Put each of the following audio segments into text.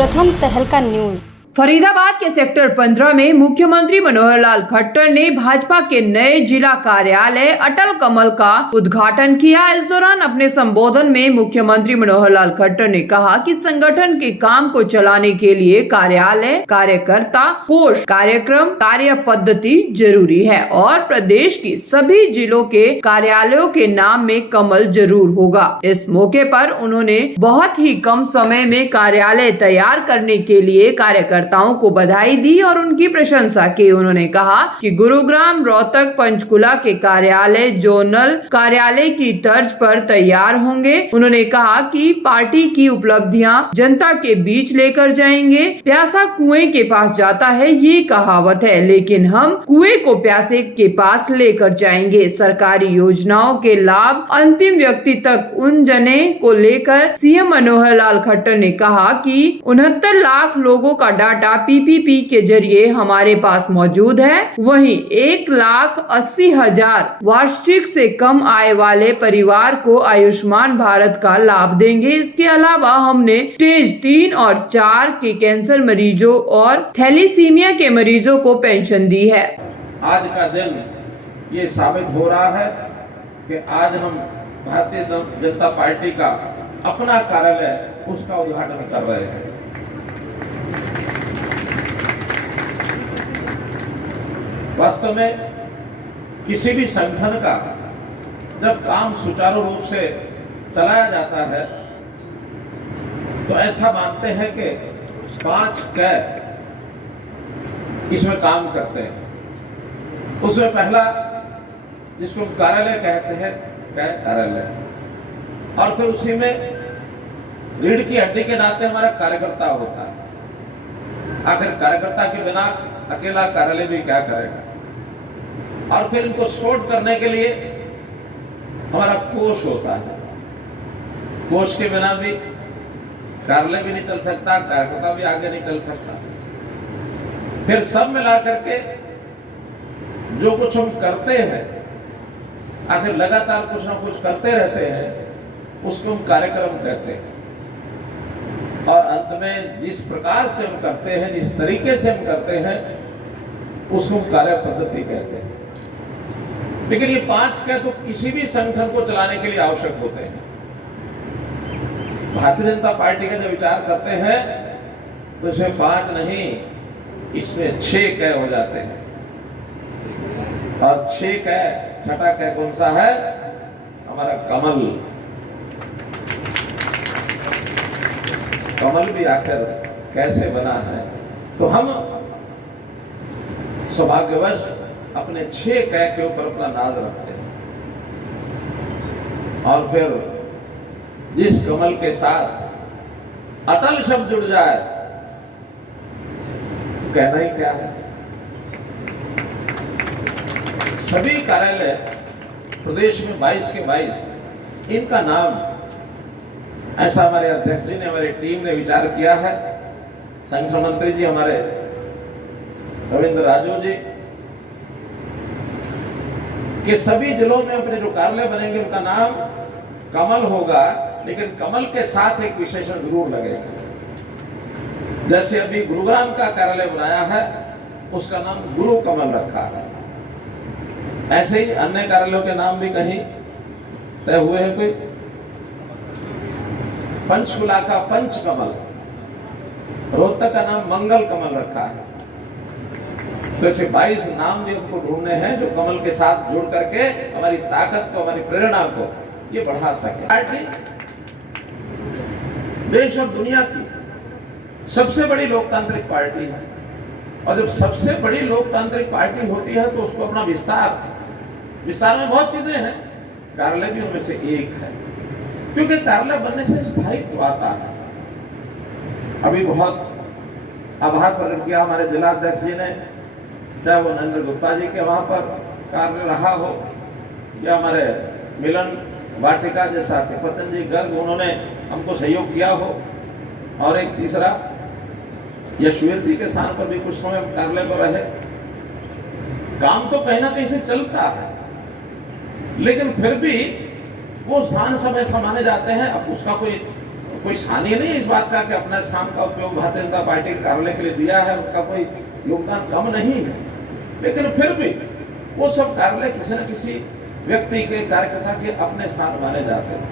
प्रथम तहलका न्यूज। फरीदाबाद के सेक्टर 15 में मुख्यमंत्री मनोहर लाल खट्टर ने भाजपा के नए जिला कार्यालय अटल कमल का उद्घाटन किया। इस दौरान अपने संबोधन में मुख्यमंत्री मनोहर लाल खट्टर ने कहा कि संगठन के काम को चलाने के लिए कार्यालय, कार्यकर्ता, कोष, कार्यक्रम, कार्य पद्धति जरूरी है और प्रदेश की सभी जिलों के कार्यालयों के नाम में कमल जरूर होगा। इस मौके पर उन्होंने बहुत ही कम समय में कार्यालय तैयार करने के लिए कार्यकर्ताओं को बधाई दी और उनकी प्रशंसा की। उन्होंने कहा कि गुरुग्राम, रोहतक, पंचकुला के कार्यालय जोनल कार्यालय की तर्ज पर तैयार होंगे। उन्होंने कहा कि पार्टी की उपलब्धियां जनता के बीच लेकर जाएंगे। प्यासा कुएं के पास जाता है, ये कहावत है, लेकिन हम कुएं को प्यासे के पास लेकर जाएंगे। सरकारी योजनाओं के लाभ अंतिम व्यक्ति तक उन जने को लेकर सीएम मनोहर लाल खट्टर ने कहा कि 69 लाख लोगों का डाटा पीपीपी के जरिए हमारे पास मौजूद है। वहीं 1,80,000 वार्षिक से कम आय वाले परिवार को आयुष्मान भारत का लाभ देंगे। इसके अलावा हमने स्टेज 3 और 4 के कैंसर मरीजों और थैलीसीमिया के मरीजों को पेंशन दी है। आज का दिन ये साबित हो रहा है कि आज हम भारतीय जनता पार्टी का अपना कार्यालय उसका उद्घाटन कर रहे हैं। वास्तव में किसी भी संगठन का जब काम सुचारू रूप से चलाया जाता है तो ऐसा मानते हैं कि 5 कै इसमें काम करते हैं। उसमें पहला, जिसको कार्यालय कहते हैं, कै कार्यालय, और फिर उसी में रीढ़ की हड्डी के नाते हमारा कार्यकर्ता होता है। आखिर कार्यकर्ता के बिना अकेला कार्यालय भी क्या करेगा। और फिर इनको सपोर्ट करने के लिए हमारा कोष होता है। कोष के बिना भी कार्यालय भी नहीं चल सकता, कार्यकर्ता भी आगे नहीं चल सकता। फिर सब मिला करके जो कुछ हम करते हैं, आखिर लगातार कुछ ना कुछ करते रहते हैं, उसको हम कार्यक्रम कहते हैं। और अंत में जिस प्रकार से हम करते हैं, जिस तरीके से हम करते हैं, उसको हम कार्य पद्धति कहते हैं। लेकिन ये 5 कै तो किसी भी संगठन को चलाने के लिए आवश्यक होते हैं। भारतीय जनता पार्टी का जब विचार करते हैं तो इसमें 5 नहीं, इसमें 6 कै हो जाते हैं। और 6 कै, छठा कै कौन सा है? हमारा कमल। कमल भी आखिर कैसे बना है? तो हम सौभाग्यवश अपने 6 कै के ऊपर अपना नाज रखते हैं। और फिर जिस कमल के साथ अटल शब्द जुड़ जाए तो कहना ही क्या है। सभी कार्यालय प्रदेश में 22 के 22, इनका नाम ऐसा हमारे अध्यक्ष जी ने, हमारी टीम ने विचार किया है। संगठन मंत्री जी हमारे रविंद्र राजू जी कि सभी जिलों में अपने जो कार्यालय बनेंगे उनका नाम कमल होगा, लेकिन कमल के साथ एक विशेषण जरूर लगेगा। जैसे अभी गुरुग्राम का कार्यालय बनाया है, उसका नाम गुरु कमल रखा है। ऐसे ही अन्य कार्यालयों के नाम भी कहीं तय हुए हैं। कोई पंचकुला का पंच कमल, रोहतक का नाम मंगल कमल रखा है। तो ऐसे 22 नाम भी हमको ढूंढने हैं जो कमल के साथ जुड़ करके हमारी ताकत को, हमारी प्रेरणा को ये बढ़ा सके। पार्टी देश और दुनिया की सबसे बड़ी लोकतांत्रिक पार्टी है और जब सबसे बड़ी लोकतांत्रिक पार्टी होती है तो उसको अपना विस्तार में बहुत चीजें हैं, कार्यालय भी उनमें से एक है। क्योंकि कार्यालय बनने से स्थायित्व आता है। अभी बहुत आभार प्रकट किया हमारे जिलाध्यक्ष जी ने, चाहे वो नरेंद्र गुप्ता जी के वहां पर कार्य रहा हो या हमारे मिलन वाटिका जैसा के पतंजलि गर्ग, उन्होंने हमको सहयोग किया हो। और एक तीसरा यशवीर जी के स्थान पर भी कुछ समय कार्यालय पर रहे। काम तो कहीं ना कहीं से चलता है, लेकिन फिर भी वो स्थान समय माने जाते हैं। अब उसका कोई कोई हानि नहीं इस बात का कि अपने स्थान का उपयोग भारतीय जनता पार्टी के कार्यालय के लिए दिया है, उनका कोई योगदान कम नहीं है, लेकिन फिर भी वो सब कार्यालय किसी न किसी व्यक्ति के कार्यकर्ता के अपने स्थान माने जाते हैं।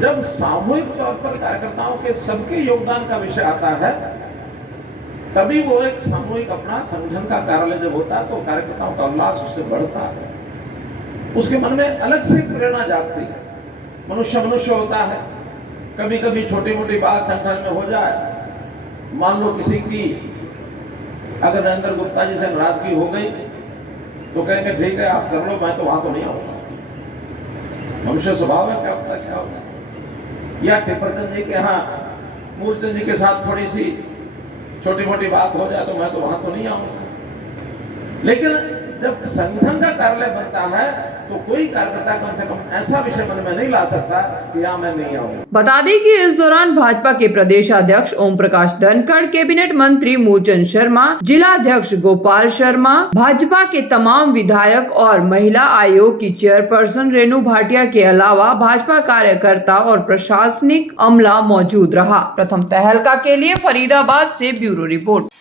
जब सामूहिक तौर पर कार्यकर्ताओं के सबके योगदान का विषय आता है, तभी वो एक सामूहिक अपना संगठन का कार्यालय जब होता है तो कार्यकर्ताओं का उल्लास उससे बढ़ता है, उसके मन में अलग से प्रेरणा जागती है। मनुष्य होता है, कभी कभी छोटी मोटी बात संगठन में हो जाए, मान लो किसी की अगर नरेंद्र गुप्ता जी से नाराजगी हो गई तो कहेंगे ठीक है आप कर लो, मैं तो वहां को नहीं आऊंगा। मनुष्य स्वभाव है, क्या पता क्या होगा। या टिप्परचंद जी के यहाँ मूलचंद जी के साथ थोड़ी सी छोटी मोटी बात हो जाए तो मैं तो वहां को नहीं आऊंगा। लेकिन जब संगठन का कार्यालय बनता है तो कोई कार्यकर्ता कम से कम ऐसा विषय मन में नहीं ला सकता कि यहाँ मैं नहीं आऊंगा। बता दें कि इस दौरान भाजपा के प्रदेश अध्यक्ष ओम प्रकाश धनखड़, कैबिनेट मंत्री मूलचंद शर्मा, जिला अध्यक्ष गोपाल शर्मा, भाजपा के तमाम विधायक और महिला आयोग की चेयरपर्सन रेणु भाटिया के अलावा भाजपा कार्यकर्ता और प्रशासनिक अमला मौजूद रहा। प्रथम तहलका के लिए फरीदाबाद से ब्यूरो रिपोर्ट।